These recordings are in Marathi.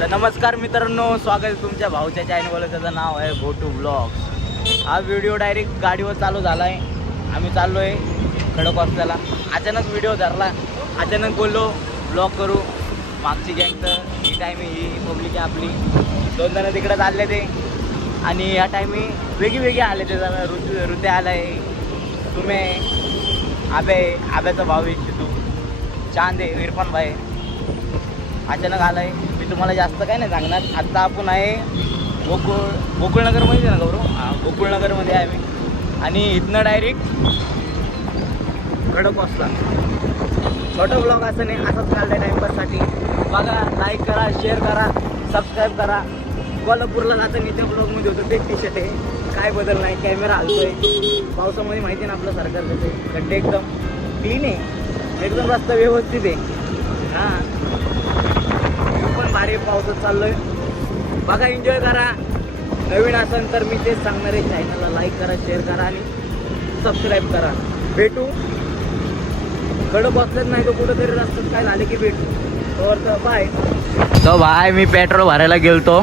तर नमस्कार मित्रांनो, स्वागत आहे तुमच्या भाऊच्या चॅनलवर. त्याचं नाव आहे गोटू ब्लॉग्स. हा व्हिडिओ डायरेक्ट गाडीवर चालू झाला आहे. आम्ही चाललो आहे खडकवासल्याला. अचानक व्हिडिओ धरला, अचानक बोललो ब्लॉग करू. मागची गँग तर ही टायमिंग ही पब्लिक आहे आपली. 2 जण तिकडे चालले ते आणि या टायमिंग वेगळी आले ते. जरा ऋते आला आहे, तुम्ही आब्याचा भाऊ आहे तू, चांद आहे, इरफान भाई अचानक आला आहे. मी तुम्हाला जास्त काय नाही सांगणार. आत्ता आपण आहे गोकुळनगरमध्ये आहे ना गौरव? हां, गोकुळनगरमध्ये आहे मी. आणि इथनं डायरेक्ट खडकवासला. छोटं ब्लॉग असं नाही, असंच काढलं आहे टाईमपाससाठी. बघा, लाईक करा, शेअर करा, सबस्क्राईब करा. कोल्हापूरला जातं मी त्या ब्लॉगमध्ये होतं, ते टी शर्ट आहे, काय बदल नाही. कॅमेरा हलतोय पावसामध्ये, माहिती आहे ना आपलं सरकार कसं. खड्डे एकदम क्लीन आहे, एकदम रस्ता व्यवस्थित आहे. हां, पण भारी पावसात चाललोय. बघा, एन्जॉय करा. नवीन असेल तर मी तेच सांगणार आहे, चॅनलला लाईक करा, शेअर करा आणि सबस्क्राईब करा. भेटू कडक बसलेच नाही तो कुठंतरी रस्त्यात काय झाले की भेटू. तर बाय. तो भाई मी पेट्रोल भरायला गेलतो,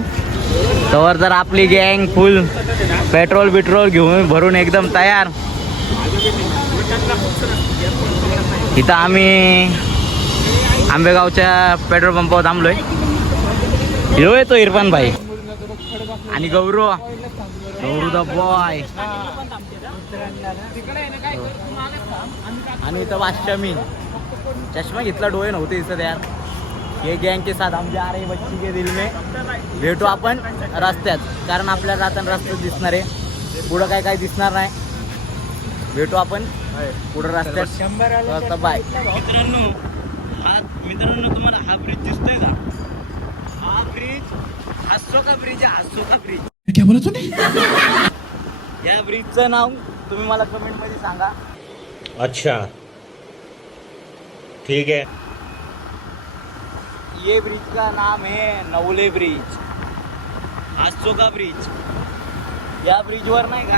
तर जर आपली गँग फुल पेट्रोल घेऊन भरून एकदम तयार. इथं आम्ही आंबेगावच्या पेट्रोल पंपावर थांबलोय. हिरो येतो इरफान भाई आणि गौरव द बॉय. आणि इथं वाश्चमी चष्मा घेतला, डोळे नव्हते दिसत यार. हे गँग के साथ आमच्या आ रही बच्ची के दिल में. भेटू आपण रस्त्यात, कारण आपल्याला जाताना रस्त्यात दिसणार आहे, पुढं काय दिसणार नाही. भेटू आपण पुढं रस्त्यात. बाय मित्रांनो, तुम्हाला हा ब्रिज दिसतोय का? हा ब्रिज हसो का ब्रिज आहे, हसो का ब्रिज. क्या बोला तूने? या ब्रिजचं नाव तुम्ही मला कमेंट मध्ये सांगा. अच्छा, ठीक है. ये ब्रिज का नाम है नवले ब्रिज, हसो का ब्रिज. या ब्रिजवर नाही का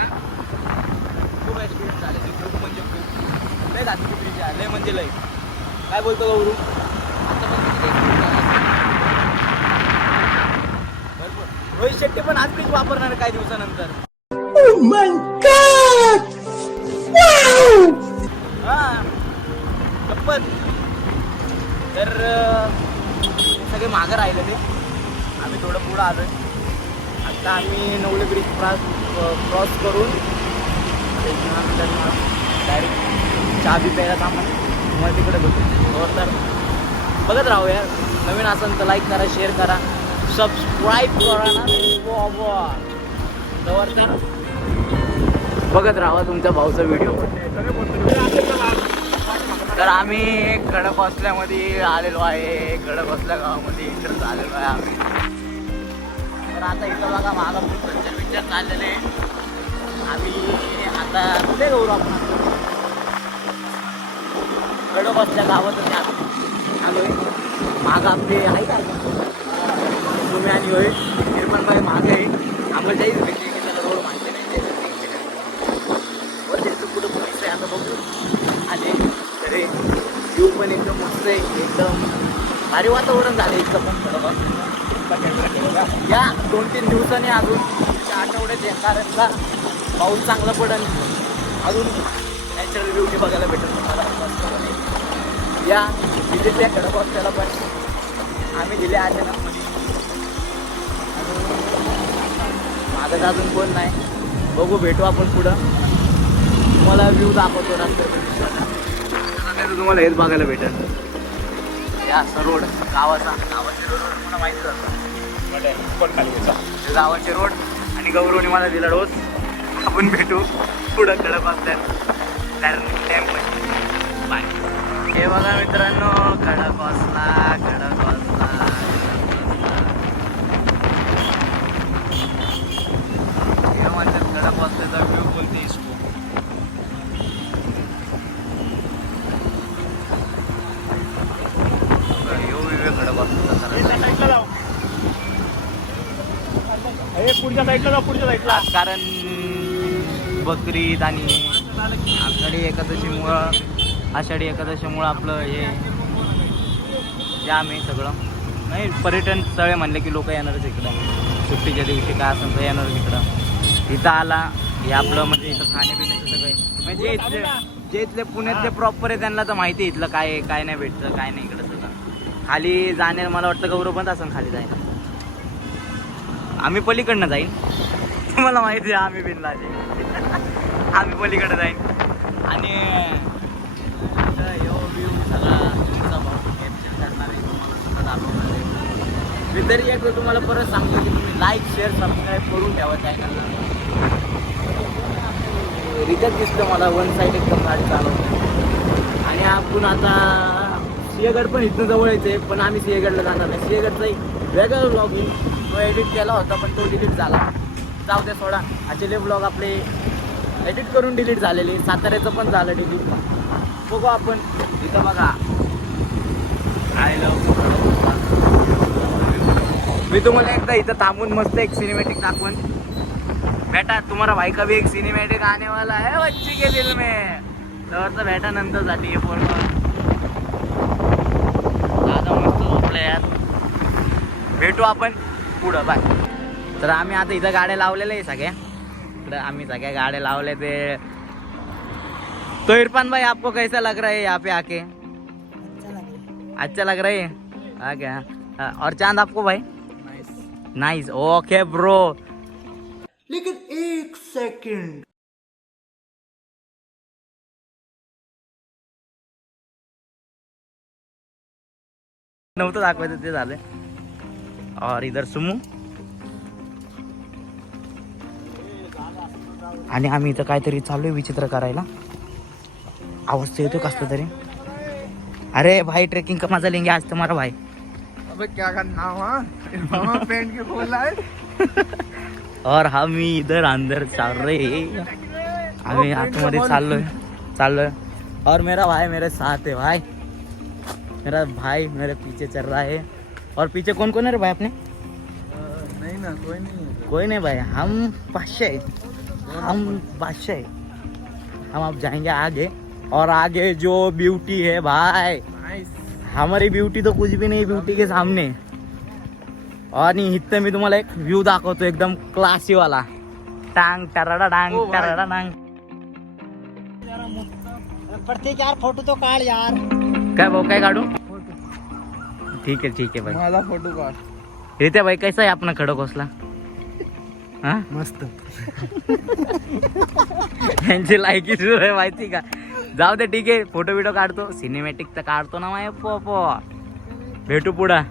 खूप ॲक्सिडेंट झाले, खूप म्हणजे खूप लय घातली ब्रिज आहे, लय म्हणजे लय. काय बोलतो गौरू? रोहित शेट्टी पण आज ब्रिज वापरणार काही दिवसानंतर. हा गप्पत. तर सगळे मागं राहिले ते, आम्ही थोडं पुढं आलोय. आता आम्ही नवले ब्रिज क्रॉस करून डायरेक्ट चहा बी प्यायला थांबा, मग तिकडे बघू. तर बघत राहू यार. नवीन असेल तर लाईक करा, शेअर करा, सबस्क्राईब करा ना तर बघत राहा तुमच्या भाऊचा व्हिडिओ. तर आम्ही खडकवासल्यामध्ये आलेलो आहे, खडकवासल्या गावामध्ये एंटर झालेलो आहे आम्ही. तर आता इथं बघा मागा पिक्चर चाललेले. आम्ही आता कुठे गौरव आपण खडकवासल्या गावातच आलोय. मागं आपले आहे का तुम्ही आणि होय निर्माण बाई मागे आहे. आम्हाला जाईल भेटले की त्याला रोड माहिती नाही कुठं पोलीस आहे. आता बघू आले तरी व्ह्यू पण एकदम मस्त आहे, एकदम भारी वातावरण झालं इतकं. पण थोडंफार या 2-3 दिवसांनी अजून आठवड्यात येणाऱ्यांचा पाऊस चांगला पडेल, अजून नॅचरल ब्युटी बघायला भेटेल तुम्हाला. या विजिटल्या खडकवासल्याला पण आम्ही दिले अचानकमध्ये. माझं अजून कोण नाही, बघू भेटू आपण पुढं. तुम्हाला व्ह्यू दाखवतो रस्त्यावर. तुम्हाला हेच बघायला भेटेल. या असं रोड गावाचे रोड मला माहिती जातं, गावाचे रोड. आणि गौरवने मला दिला रोज. आपण भेटू पुढं खडकवासल्यात बाय. हे बघा मित्रांनो, खडकवासला हे म्हणतात खडकवासल्याचा व्ह्यू बोलते इसको. पुढच्या साईडला कारण बकरीद आणि आषाढी एकादशीमुळं आपलं हे जाम आहे सगळं. नाही पर्यटन स्थळे म्हणले की लोक येणारच इकडं सुट्टीच्या दिवशी काय असेल तर येणारच इकडं. इथं आला हे आपलं म्हणजे इथं खाण्यापिण्याचं सगळं म्हणजे जे इथले पुण्यातले प्रॉपर आहे त्यांना तर माहिती आहे इथलं काय आहे, काय नाही भेटतं काय नाही इकडं सगळं. खाली जाणे मला वाटतं गौरव पण असं खाली जायला. आम्ही पलीकडनं जाईन तुम्हाला माहिती आहे आम्ही बिनला आम्ही पलीकडे जाईन. आणि व्ह्यू सगळा तुमचा भाऊ कॅप्चर करणार आहे तुम्हाला दाखवणार आहे. मी तरी एकदा तुम्हाला परत सांगतो की तुम्ही लाईक शेअर सबस्क्राईब करून ठेवा चॅनलला. रिचार्ज दिसलं मला वन साईड एकदम गाडी चालवतो. आणि आपण आता सिंहगड पण इथनं जवळ यायचं आहे पण आम्ही सिंहगडला जाणार नाही. सिंहगडचा एक वेगळा व्लॉग येईल तो एडिट केला होता पण तो डिलीट झाला. जाऊ दे सोडा. असे व्लॉग आपले एडिट करून डिलीट झालेले. साताऱ्याचं पण झालं डिलीट. बघू आपण इथं बघा आय लव्ह. मी तुम्हाला एकदा इथं थांबून मस्त एक सिनेमॅटिक दाखवून बेटा तुम्हाला भाई का भी एक सिनेमॅटिक आने वाला है बच्ची के दिल में. तर बेटा नंतर साठी फोन दादा मस्त झोपले यार. भेटू आपण पुढं बाय. तर आम्ही आता इथं गाड्या लावलेल्या आहे सगळ्या इकडं आम्ही सगळ्या गाड्या लावल्या ते. तो इरफान भाई आपको कैसा लग रहा है यहाँ पे आके? अच्छा लग रहा है हाँ क्या. और चांद आपको भाई? Nice okay bro. लेकिन एक सेकंड नव्हतं दाखवायचं ते झालं. और इधर सुमू. आणि आम्ही इथं काहीतरी चालू आहे विचित्र करायला. आवाज तर येतो कसलं तरी. अरे भाई ट्रेकिंग का मजा लेंगे आज तुम्हारा भाई. अबे क्या करना हुआ पेंट के खोल रहा है. और हम इधर अंदर चल रहे आम्ही आतमध्ये चाललोय. और मेरा भाई मेरे साथ है भाई. मेरा भाई मेरे पीछे चल रहा है. और पीछे कौन कौन है रे भाई अपने? नहीं ना कोई नहीं भाई हम बादशाह है. हम अब जाएंगे आगे. और आगे जो ब्यूटी है भाई हमारी ब्यूटी तो कुछ भी नहीं ब्यूटी के सामने. आणि इथं मी तुम्हाला एक व्ह्यू दाखवतो एकदम क्लासी वाला. टांग टराडा डांग टराडा डांग. प्रत्येक यार फोटो तो काढ यार. काय भाऊ काय काढू? ठीक आहे भाई. माझा फोटो काढ. रित्या भाई कैसा आहे आपण खडकवासला? हा मस्त. यांची लायकी सुरू आहे माहिती का. जाऊ दे ठीक आहे फोटो बिटो काढतो सिनेमॅटिक तर काढतो ना माय पो. भेटू पुढं.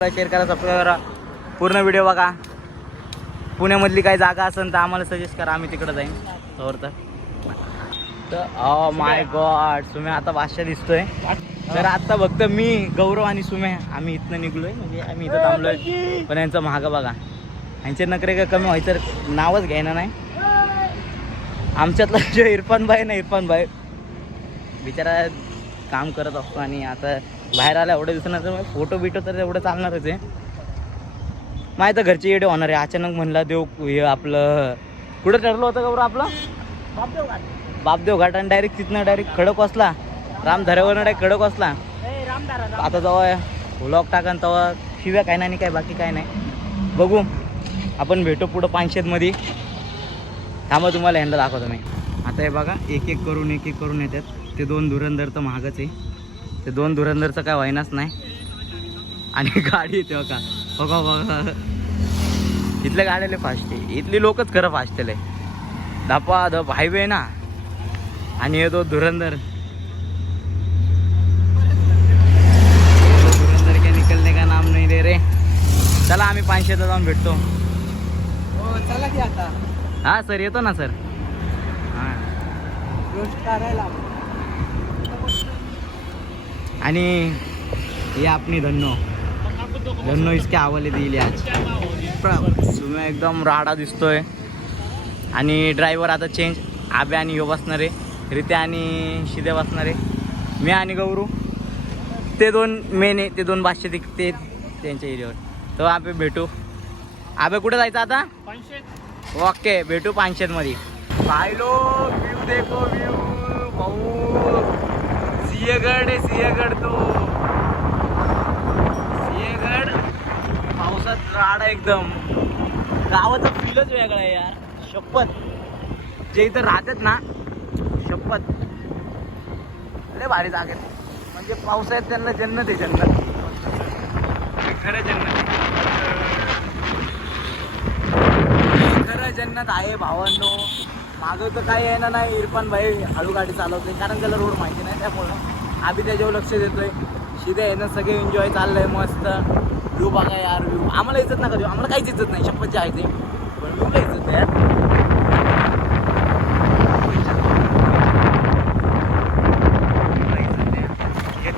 शेअर करा सबस्क्राईब करा. पूर्ण व्हिडिओ बघा. पुण्यामधली काही जागा असेल तर आम्हाला सजेस्ट करा आम्ही तिकडे जाईन. तर माय गॉड तुम्ही आता भाषा दिसतोय. तर आता फक्त मी गौरव आणि सुम्या आम्ही इथनं निघलोय म्हणजे आम्ही इथं थांबलोय. पण यांचं महाग बघा, यांचे नखरे काय कमी व्हायचं नावच घ्यायना नाही. आमच्यातला जो इरफान भाई बिचारा काम करत असतो आणि आता बाहेर आला एवढ्या दिवसानंतर फोटो बिटो तर एवढं चालणारच आहे. माहीत आहे घरचे येडे होणार आहे. अचानक म्हणला देव हे आपलं कुठं ठरलं होतं गौरव आपलं बापदेव घाट आणि डायरेक्ट तिथनं डायरेक्ट खडकवासला रामधाऱ्यावरनं डायरेक्ट खडकवासला. आता जेव्हा व्लॉग टाका तेव्हा शिव्या काय नाही काय बाकी काय नाही. बघू आपण भेटू पुढं पानशेतमध्ये. थांबा तुम्हाला ह्यांना दाखवतो मी. आता हे बघा एक एक करून येतात. ते 2 धुरंधर तर महागच आहे. ते 2 धुरंधरचं काय व्हायनाच नाही. आणि गाडी येते बघा बघा इथल्या गाड्याला फास्ट आहे. इथली लोकच खरं फास्ट आहे. धपा धप हायवे ना. आणि हे 2 धुरंधर क्या निकलने का नाम नाही दे रे. चला आम्ही 500ला जाऊन भेटतो. चला की आता हा सर येतो ना सर. हां रोस्ट करायला. आणि ये आपली धन्नो इसके हवाले दिली आज. सुम्या एकदम राडा दिसतोय. आणि ड्रायव्हर आता चेंज. आब्या आणि यो बसणार आहे. रित्या आणि शिदे बसणार आहे. मी आणि गौरू. ते 2 मेन आहे. ते 2 500 ते त्यांच्या एरियावर. तर आम्ही भेटू. आबे कुठे जायचं आता? ओके भेटू 500 मध्ये. पाहिलो व्ह्यू देखो व्ह्यू भाऊ. सिंहगड आहे सिंहगड. तो सिंहगड पावसात राडा एकदम. गावाचा फीलच वेगळा आहे यार. शपथ जे इथं राहतात ना शपथ लय भारी जागा आहे. म्हणजे पावसाळ्यात त्यांना जन्नत आहे. जन्नत खरं जन्नत खरं जन्नत आहे भावांनो. मागं तर काही आहे ना नाही. इरफान भाई हळू गाडी चालवते कारण त्याला रोड माहिती नाही. त्यामुळं आम्ही त्याच्यावर लक्ष देतोय. शिदे आहे ना सगळे एन्जॉय चाललंय मस्त. व्ह्यू बघा यार व्ह्यू. आम्हाला इज्जत नका देऊ. आम्हाला काहीच इज्जत नाही. शपथ जे आहे ते पण व्ह्यूला इज्जत आहे यार.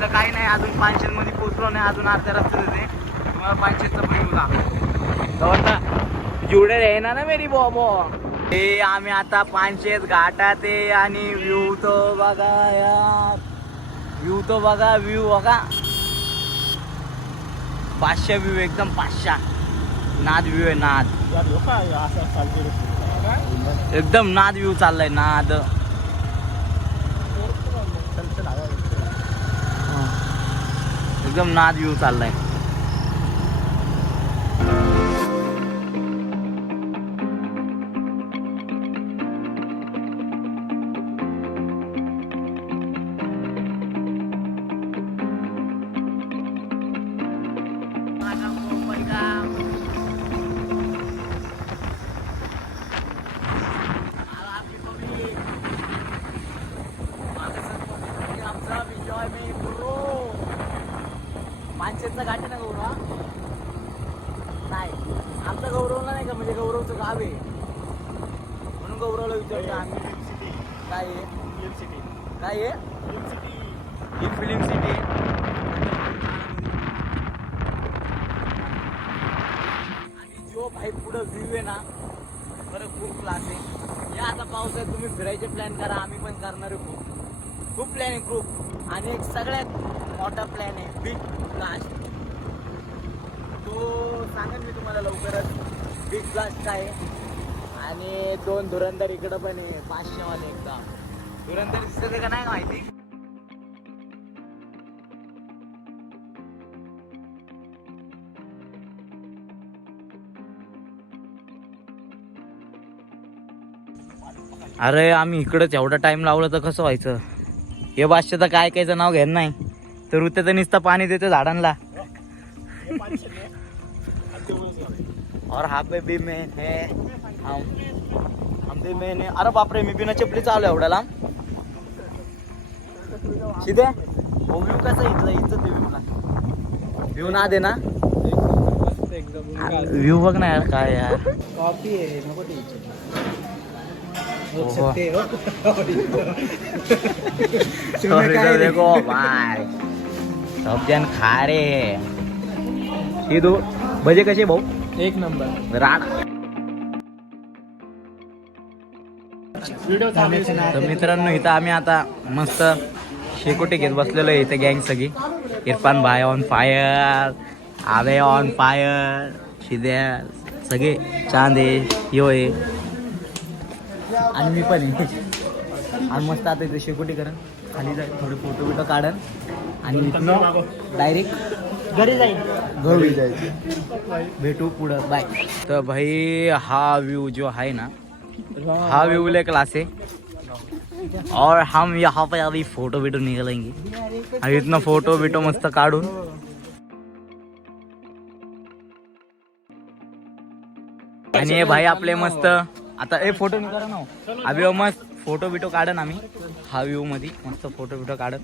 तर काही नाही अजून 500 मध्ये पोहोचलो नाही. अजून अर्ध्या रस्त्यात येते. तुम्हाला 500चा व्ह्यू दाखवतो. जुडे येणार ना मेरी बॉबो. हे आम्ही आता 500 घाटात आहे. आणि व्ह्यू तो बघा यार. व्ह्यू तो बघा. व्ह्यू बघा 500 व्ह्यू एकदम 500 नाद व्ह्यू आहे. नाद एकदम नाद व्ह्यू चाललाय. नाद एकदम नाद व्ह्यू चाललाय. घाट ना गौरव नाही. आमचा गौरवला नाही का म्हणजे गौरवचं गाव आहे म्हणून गौरवला विचारतो आम्ही. काय आहे काय आहे ही फिल्म सिटी. आणि जो भाई पुढं व्ह्यू आहे ना बरं खूप क्लास आहे. या आता पावसाळ्यात तुम्ही फिरायचे प्लॅन करा. आम्ही पण करणार आहे. खूप प्लॅन आहे खूप. आणि एक सगळ्यात मोठा प्लॅन आहे बिग ब्लास्ट. तो सांगेन मी तुम्हाला लवकरच. बिग ब्लास्ट आहे. आणि 2 धुरंधर इकडं पण आहे 500 वाले. एकदा धुरंधर दिसतं का नाही माहिती. अरे आम्ही इकडंच एवढा टाइम लावला तर कसं व्हायचं. हे भाष्य तर काय कायचं नाव घ्यायला नाही. तर उत्याचं नुसतं पाणी देतं झाडांना. और हा पे भी मेन है. हम भी मेन है. अरे बापरे मी बिना चपली चालू एवढा लांब. शिदे व्ह्यू कसा इथला इज्जत आहे व्ह्यूला. व्ह्यू ना दे ना. व्ह्यू बघ ना यार काय यार. कॉफी आहे नको ते. देखो भाई सब जण खा रे. हे दो भजे कसे भाऊ? एक नंबर. राड. तर मित्रांनो इथं आम्ही आता मस्त शेकोटी घेत बसलेलो आहे. इथे गँग सगळी. इरफान भाई ऑन फायर, आवे ऑन फायर, शिद्या सगळे चांदे यो आहे आणि मी पण आहे. आणि मस्त आता इथे शेकोटी करण, खाली जाईल थोडे फोटो बिटो काढन आणि इथनं डायरेक्ट घरी जाईल. घरी जायचं. भेटू पुढं. बाय. तर भाई हा व्यू जो आहे ना, हा व्यू ले क्लास है और हम यहाँ पे अभी फोटो बिटो निकलेंगे और इतना फोटो बिटो मस्त काढून आणि हे भाई आपले मस्त आता ए फोटो निघाला ना अभि मस्त फोटो बिटो काढन आम्ही हा व्यू मध्ये मस्त फोटो बिटो काढन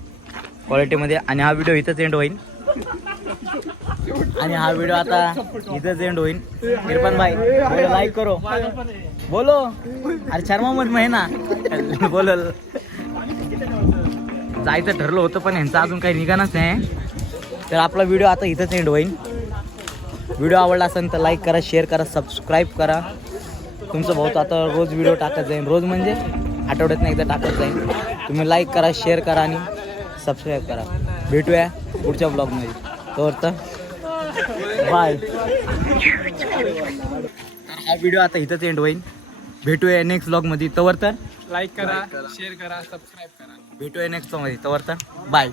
क्वालिटी मध्ये. आणि हा व्हिडिओ इथंच एंड होईल आणि हा व्हिडिओ आता इथंच एंड होईल. इरफान भाई लाईक करो बोलो. अरे शर्मा मत आहे ना बोलो. जायचं ठरलं होतं पण ह्यांचं अजून काही निघाणच नाही. तर आपला व्हिडिओ आता इथंच एंड होईल. व्हिडिओ आवडला असेल तर लाईक करा, शेअर करा, सबस्क्राईब करा. तुमचं भाऊ आता रोज व्हिडिओ टाकत जाईल. रोज म्हणजे आठवड्यातनं एकदा टाकत जाईल. तुम्ही लाईक करा, शेअर करा आणि सबस्क्राईब करा. भेटूया पुढच्या ब्लॉगमध्ये. तर बाय. हा व्हिडिओ आता इथंच एंड होईल. भेटूया नेक्स्ट ब्लॉगमध्ये. तवर तर लाईक करा, शेअर करा, सबस्क्राईब करा. भेटूया नेक्स्ट ब्लॉगमध्ये. तवर तर बाय.